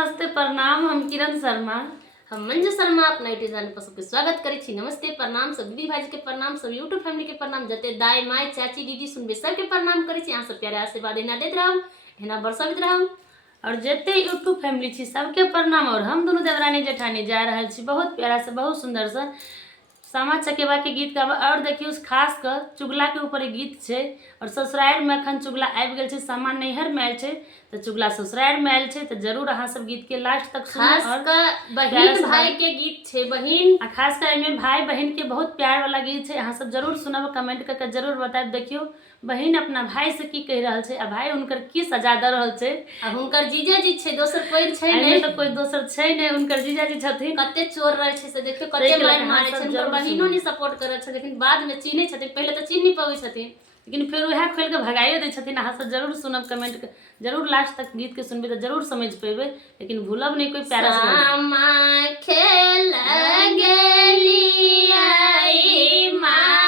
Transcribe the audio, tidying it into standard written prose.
नमस्ते प्रणाम। हम किरण शर्मा, हम मंजू शर्मा अपना यूट्यूब चैनल पर सबके स्वागत करै छी। नमस्ते प्रणाम, सब दीदी भाई के प्रणाम, सब यूट्यूब फैमिली के प्रणाम, जते दाई माई चाची दीदी सुनबे सबके प्रणाम करै छी। अहाँ सब प्यारे आशीर्वाद एना दैत रहब, एना बरसबैत रहब। और जते यूट्यूब फैमिली छी सबके प्रणाम। और हम दोनों देवरानी जेठानी जा रहल छी बहुत प्यारा से बहुत सुंदर से सामा चकेबा के गीत गाबे। और देखियो खास कर चुगला के ऊपर गीत छे। और ससुराल में अखन चुगला आबि गेल छे, सामा नैहर में आयल छे तो चुगला ससुराल में आयल छे। तो जरूर अहाँ सब गीत के लास्ट तक सुनो। खास कर बहन भाई के गीत छे, बहन खास कर में भाई बहन के बहुत प्यार वाला गीत छे। अहाँ सब जरूर सुनब, कमेंट करके जरूर बताएब। देखियो बहन अपना भाई से की कह रहल छे आ भाई उनकर की सजा द रहल छे। आ हुनकर जीजाजी छे, दोसर कोई छे नहीं नहीं, तो कोई दोसर छे नहीं, उनकर जीजाजी छथिन। कते चोर रहे छे से देखियो, कते मार मारे छे। उनकर बहिनो नहीं सपोर्ट करे छे, लेकिन बाद में चीने छथिन, पहले तो चीन नहीं पावे छथिन, लेकिन फिर वह खोल के भगाइए दे छथिन। अहाँ सब जरूर सुनब, कमेंट जरूर लास्ट तक गीत के सुनबे तो जरूर समझ पेबे। लेकिन भूलब नहीं कोई प्यारा सामा खेल गेली आई माँ